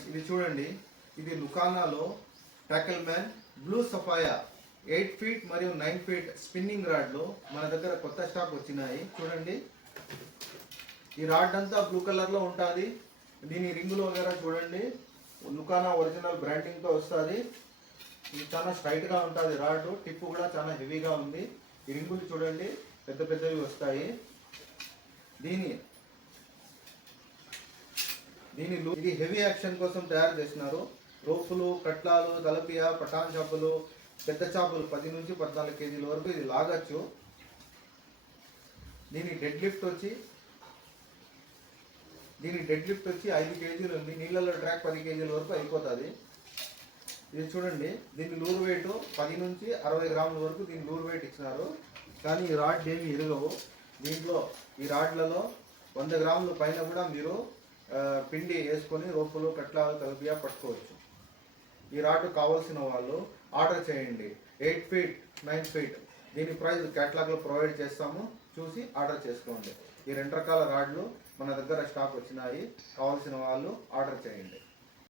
Friends ఇది చూడండి, ఇది లుకానాలో టాకిల్ మ్యాన్ బ్లూ సఫాయా 8 ఫీట్ మరియు 9 ఫీట్ స్పిన్నింగ్ రాడ్లు మన దగ్గర కొత్త స్టాక్ వచ్చినాయి. చూడండి, ఈ రాడ్ అంతా బ్లూ కలర్లో ఉంటుంది. దీని రింగులు వగేరా చూడండి, లుకానా ఒరిజినల్ బ్రాండింగ్తో వస్తుంది. ఇది చాలా స్ట్రైట్గా ఉంటుంది రాడ్, టిప్ కూడా చాలా హెవీగా ఉంది. ఈ రింగులు చూడండి పెద్ద పెద్దవి వస్తాయి. ఇది హెవీ యాక్షన్ కోసం తయారు చేసినారు. రోపులు, కట్లాలు, తలపియా, పటాన్ చేపలు, పెద్ద చేపలు 10 నుంచి 14 కేజీల వరకు ఇది లాగచ్చు. దీని డెడ్ లిఫ్ట్ వచ్చి 5 కేజీలు ఉంది. నీళ్ళలో ట్రాక్ 10 కేజీల వరకు అయిపోతుంది. ఇది చూడండి, దీని లూర్ వెయిట్ 10 నుంచి 60 గ్రాముల వరకు దీని లూర్ వెయిట్ ఇచ్చినారు. కానీ ఈ రాడ్ ఏమి ఇరగవు. దీంట్లో ఈ రాడ్లలో 100 గ్రాముల పైన కూడా మీరు పిండి వేసుకొని రోపులు, కట్లాలు, తలపియా పట్టుకోవచ్చు. ఈ రాడ్ కావాల్సిన వాళ్ళు ఆర్డర్ చేయండి. 8 ఫీట్ 9 ఫీట్ దీని ప్రైస్ క్యాటలాగ్లో ప్రొవైడ్ చేస్తాము, చూసి ఆర్డర్ చేసుకోండి. ఈ 2 రకాల రాడ్లు మన దగ్గర స్టాక్ వచ్చినాయి. కావాల్సిన వాళ్ళు ఆర్డర్ చేయండి.